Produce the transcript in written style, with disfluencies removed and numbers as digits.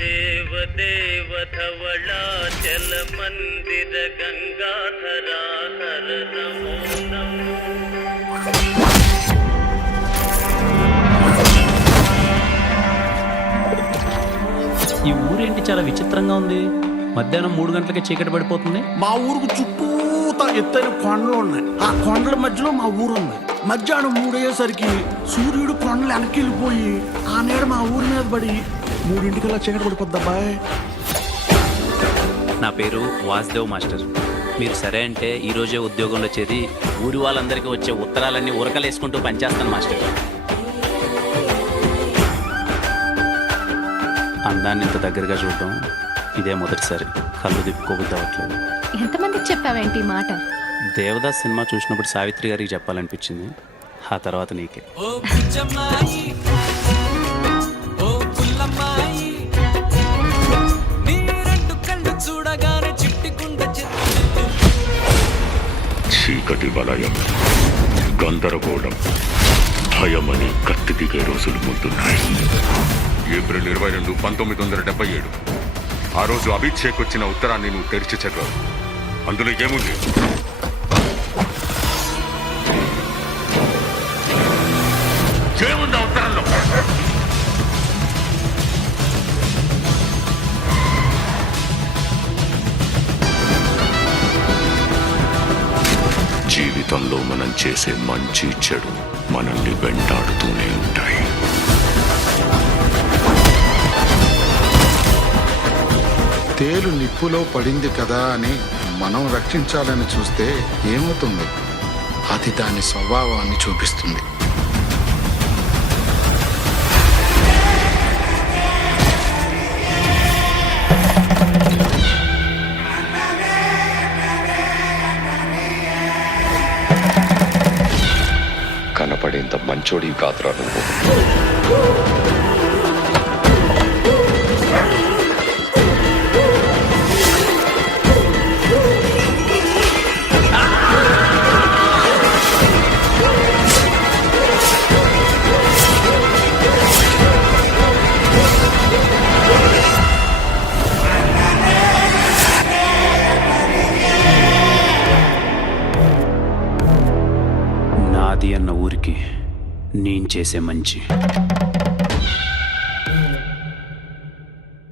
దేవ దేవ ధవళాచల మందిర గంగాధరాధర నమో నమో. ఈ ఊరేంటి చాలా విచిత్రంగా ఉంది. మధ్యాహ్నం 3 గంటలకే చీకటి పడిపోతుంది. మా ఊరుకు చుట్టూతా ఎత్తైన కొండలు ఉన్నాయి. ఆ కొండల మధ్యలో మా ఊరు ఉంది. మధ్యాహ్నం 3 అయ్యేసరికి సూర్యుడు కొండలు వెనక్కిళ్ళిపోయి ఆ నీడ మా ఊరి మీద పడి 3 చీకటి పడిపోద్ది అబ్బాయి. నా పేరు వాసుదేవ్ మాస్టర్. మీరు సరే అంటే ఈ రోజే ఉద్యోగంలో చేరి ఊరి వాళ్ళందరికీ వచ్చే ఉత్తరాలన్నీ ఉరకలేసుకుంటూ పనిచేస్తాను మాస్టర్. అందాన్ని ఇంత దగ్గరగా చూడడం ఇదే మొదటిసారి. కళ్ళు తిప్పుకోబుద్ది అవ్వట్లేదు. ఎంతమందికి చెప్పావేంటి ఈ మాట? దేవదాస్ సినిమా చూసినప్పుడు సావిత్రి గారికి చెప్పాలనిపించింది. ఆ తర్వాత నీకే. చీకటి వలయం, గందరగోళం, భయమని కత్తి దిగే రోజులు ముందున్నాయి. ఏప్రిల్ 22, 1977 ఆ రోజు అభిషేక్ వచ్చిన ఉత్తరాన్ని నువ్వు తెరిచి చదివావు. అందులో ఏముంది? ఏముంది ఆ ఉత్తరంలో? జీవితంలో మనం చేసే మంచి చెడు మనల్ని వెంటాడుతూనే ఉంటాయి. తేలు నిప్పులో పడింది కదా అని మనం రక్షించాలని చూస్తే ఏమవుతుంది? అది దాని స్వభావాన్ని చూపిస్తుంది. కనపడేంత మంచోడి కాదురా నువ్వు. నాది అన్న ఊరికి నేను చేసే మంచి